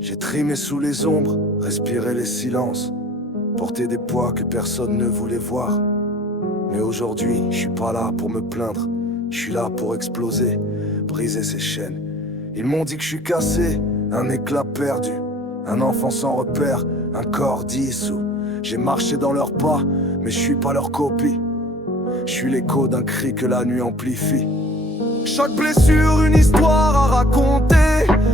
J'ai trimé sous les ombres, respiré les silences, porté des poids que personne ne voulait voir. Mais aujourd'hui, je suis pas là pour me plaindre, je suis là pour exploser, briser ces chaînes. Ils m'ont dit que je suis cassé, un éclat perdu, un enfant sans repère, un corps dissous. J'ai marché dans leurs pas, mais je suis pas leur copie. Je suis l'écho d'un cri que la nuit amplifie. Chaque blessure, une histoire à raconter.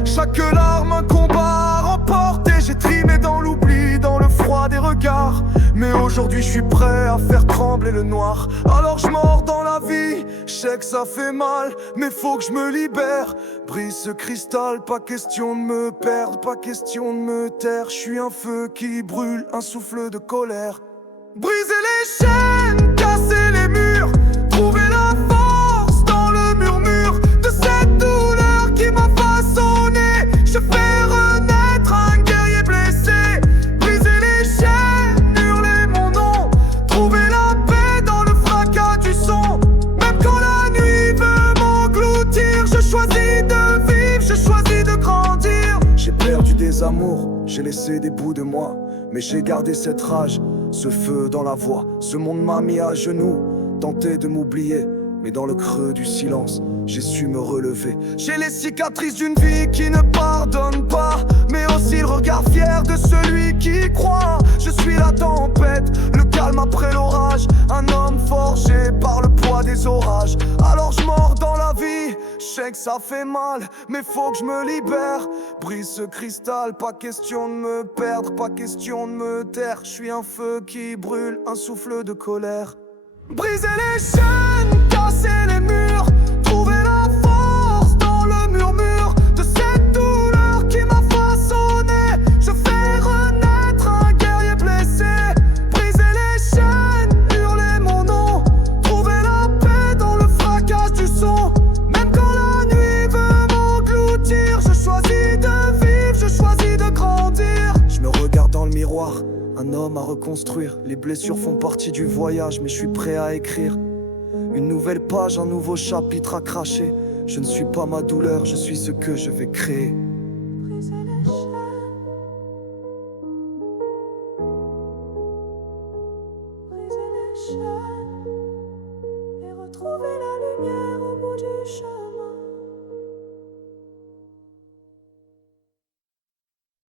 Chaque larme, un combat à remporter. J'ai trimé dans l'oubli, dans le froid des regards. Mais aujourd'hui je suis prêt à faire trembler le noir. Alors je mords dans la vie, je sais que ça fait mal, mais faut que je me libère. Brise ce cristal, pas question de me perdre, pas question de me taire. Je suis un feu qui brûle, un souffle de colère. Briser les chaînes, casser les murs, trouver la force dans le murmure de cette douleur qui m'a façonné. Je fais renaître un guerrier blessé. Briser les chaînes, hurler mon nom, trouver la paix dans le fracas du son. Même quand la nuit veut m'engloutir, je choisis de vivre, je choisis de grandir. J'ai perdu des amours, j'ai laissé des bouts de moi, mais j'ai gardé cette rage, ce feu dans la voix. Ce monde m'a mis à genoux, tenté de m'oublier, mais dans le creux du silence, j'ai su me relever. J'ai les cicatrices d'une vie qui ne pardonne pas, mais aussi le regard fier de celui qui croit. Je suis la tempête, le calme après l'orage, un homme forgé par le poids des orages. Alors je mords dans la vie, je sais que ça fait mal, mais faut que je me libère. Brise ce cristal, pas question de me perdre, pas question de me taire. Je suis un feu qui brûle, un souffle de colère. Briser les chaînes, casser les murs, trouver la force dans le murmure de cette douleur qui m'a façonné. Je fais renaître un guerrier blessé. Briser les chaînes, hurler mon nom, trouver la paix dans le fracas du son. Même quand la nuit veut m'engloutir, je choisis de vivre, je choisis de grandir. Je me regarde dans le miroir, un homme à reconstruire. Les blessures font partie du voyage, mais je suis prêt à écrire une nouvelle page, un nouveau chapitre à cracher. Je ne suis pas ma douleur, je suis ce que je vais créer. Briser les